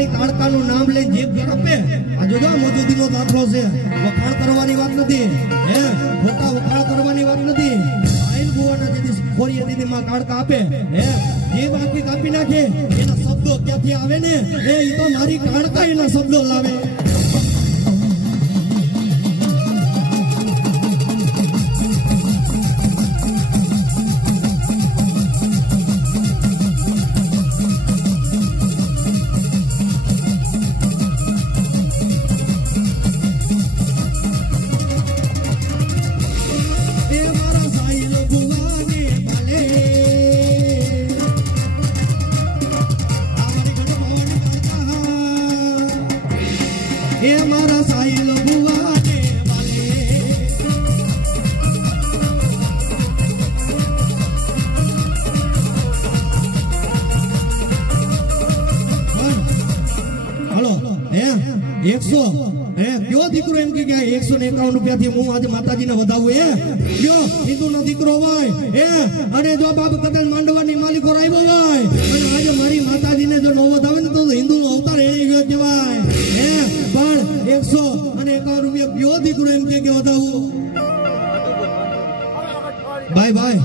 મારી કાળકાનું નામ લઈને જીભ ઝડપે આ જોજો મોજૂદીનો દાખલો છે વખાણ કરવાની વાત નથી હે ખોટા વખાણ કરવાની વાત નથી સાહિલ ભુવાના જેથી ખોરીએ દીદી માં કાળકા આપે હે જીભ આખી કાપી નાખે એના શબ્દો ક્યાંથી આવે ને એ તો મારી કાળકા એના શબ્દો લાવે દીકરો એમ કે 151 રૂપિયાથી હું આજે માતાજીને વધાવું જો હિન્દુનો દીકરો હોય અરે જો બાપ કદાચ માંડવાની માલિકો આવ્યો હોય અને આજે મારી માતાજીને જો ન વધાવે ને તો હિન્દુનો અવતાર એની ગયો કહેવાય પણ 151 રૂપિયા કયો દીકરો એમ કે વધાવું ભાઈ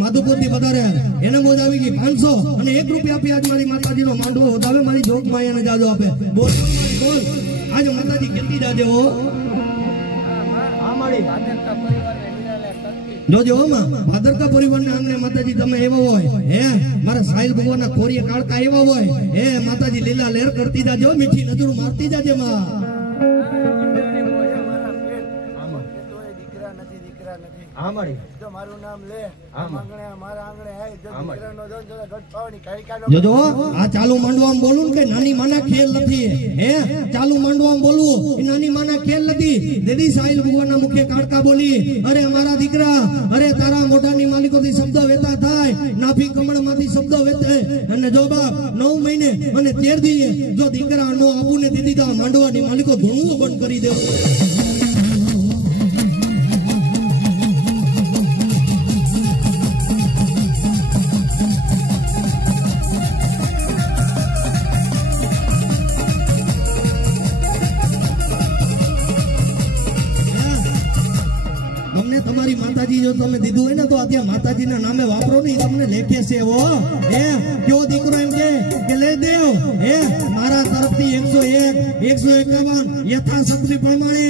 માધુપુર થી વધારે એને મોજ આવી ગઈ 500 અને 1 રૂપિયા આપી આજ મારી માતાજીનો માંડવો વધાવે મારી જોગ માયાને જાજો આપે બોલ आज माताजी कहती जाजे हो જોજો ભાદરકા પરિવારને આંગણે માતાજી તમે એવો હોય મારા સાહિલ ભગવાનના ખોરીએ કાળકા એવો હોય માતાજી લીલા લહેર કરતી જાજો મીઠી નજર મારતી જાજે માં જોજો આ ચાલુ માંડવામાં બોલું કે નાની માના ખેલ નથી ચાલુ માંડવામાં બોલવું એ નાની માના ખેલ નથી દેદી સાહિલ ભગવાનના મુખે કાળકા બોલી અરે અમારા દીકરા અરે તારા મોઢાની માલિકોથી શબ્દ વેતા થાય નાભી કમળમાંથી શબ્દ વેતે અને જો બાપ 9 મહિને અને 13 દીએ જો દીકરા નો આપુને દીધી તો માંડવાની માલિકો ભણવું બંધ કરી દે જો તમે દીધું હોય ને તો અત્યારે માતાજીના નામે વાપરો નહીં તમને લેખે છે કયો દીકરો એમ કે લઈ દેવ મારા તરફથી 101 151 યથાશક્તિ પ્રમાણે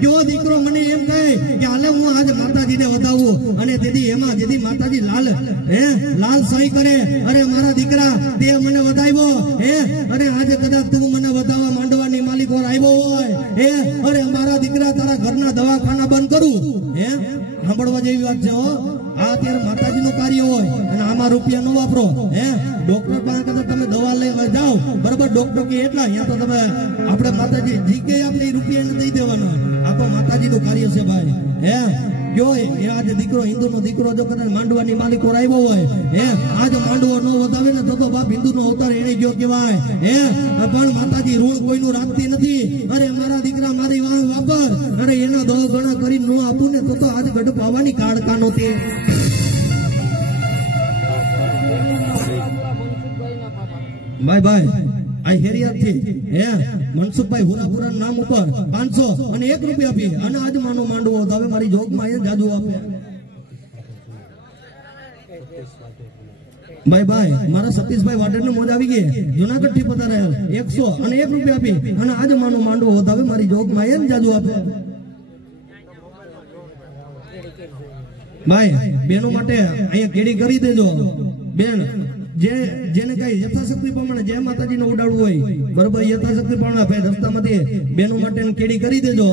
કયો દીકરો મને એમ કહે કે હાલે હું આજે માતાજીને વધાવું અને તેથી એમાં જેથી માતાજી લાલ સહી કરે અરે મારા દીકરા તે મને વધાવ્યો અરે આજે કદાચ તું મને વધાવવા માંડવાની માલિકો આવ્યો હોય અરે મારા દીકરા તારા ઘરના દવાખાના બંધ કરું સાંભળવા જેવી વાત છે આ અત્યારે માતાજીનું કાર્ય હોય અને આમાં રૂપિયા ન વાપરો ડોક્ટર પાસે તમે દવા લેવા જાઓ બરાબર ડોક્ટર કે એટલા અહીંયા તો તમે આપણે માતાજી જી કે આપણે રૂપિયા દઈ દેવાના આ તો માતાજીનું કાર્ય છે ભાઈ જો આજે દીકરો હિન્દુનો દીકરો જો કદાચ માંડવાની માલિકો આવ્યો હોય આજે માંડવો ન વધાવે ને તો બાપ હિન્દુનો અવતાર એને ગયો કહેવાય પણ માતાજી ઋણ કોઈનું રાખતી નથી અરે મારા દીકરા મારી વાહ વાપર અરે એના 10 ગણા કરી ન આપું ને તો આજે ગઢ પાવાની કાળકા નહોતી ભાઈ આ હેરિયાત થી મનસુખભાઈ હુરાપુરા નામ ઉપર 500 અને 1 રૂપિયા આપી અને આજ માનો માંડવો તો હવે મારી જોગમાં એ જાદુ આપે ભાઈ મારા સતીશભાઈ વાડરને મોજ આવી ગઈ જુનાગઢ થી પધારેલ 100 અને 1 રૂપિયા આપી અને આજ માનો માંડવો તો હવે મારી જોગમાં એ જાદુ આપે ભાઈ બેનો માટે અહીંયા કેડી કરી દેજો બેન જેને કઈ યથાશક્તિ પ્રમાણે જય માતાજીને ઉડાડવું હોય બરોબર યથાશક્તિ પ્રમાણે ભાઈ રસ્તામાંથી બેનો માટે કેડી કરી દેજો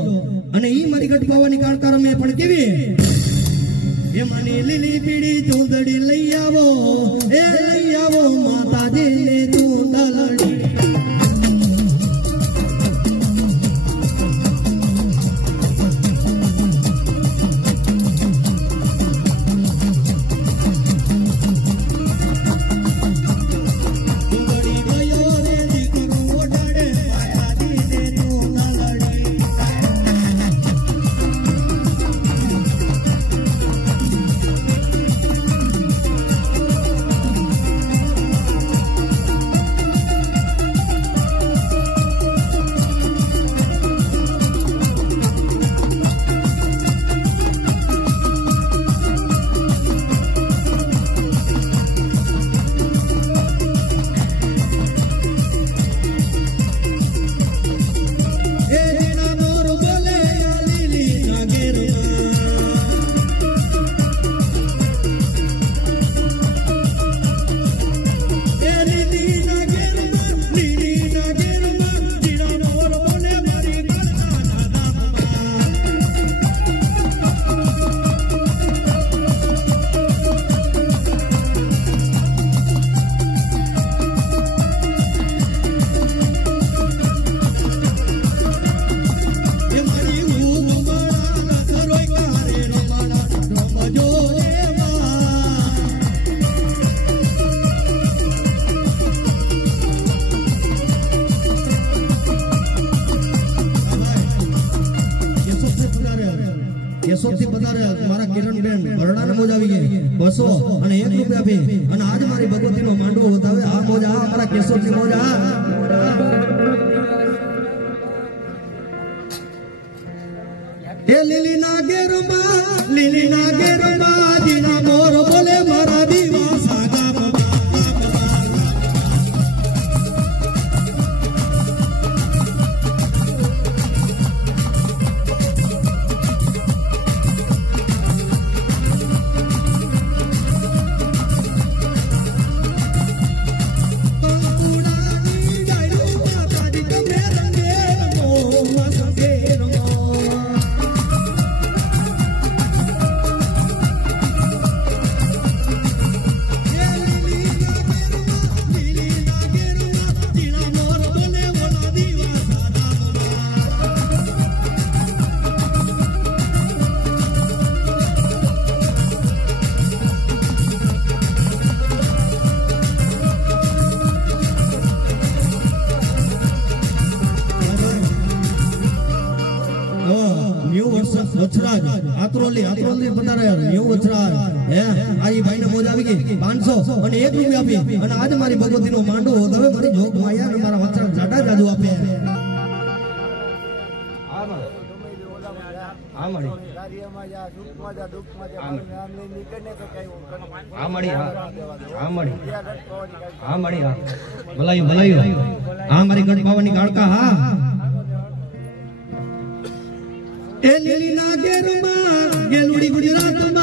અને ઈ મારી ગઢ પાવાની કાળકા રમે પણ કેવી એ માની લીલી પીડી ચૂંદડી લઈ આવો માતાજીને ચૂંદડી 200 અને 1 રૂપિયા આપી અને આજ મારી ભગવતીનો માંડવો વધાવે આ મોજા આ મારા કેશોદની મોજા એ લીલી નાગેરમાં જીના મોર બોલે મારા દીવા સાગા वछराज आत्रोली पधारे न्यू वछराज हे आई भाई ने मोज આવી ગઈ 500 અને 1 રૂપિયા આપી અને આજ મારી ભગવતીનો માંડો હવે મારી જોગ માયા અને મારા વછરાજ જાડા જાદુ આપે આ મળી કાર્યમાં જા સુખમાં જા દુખમાં જા નામ લઈ નીકળને તો કઈ આ મળી હા ભલાયું આ મારી ગઢ પાવાની ગાળકા હા એ લીલી નાગેરમાં ગેલુડી ગુજરાતમાં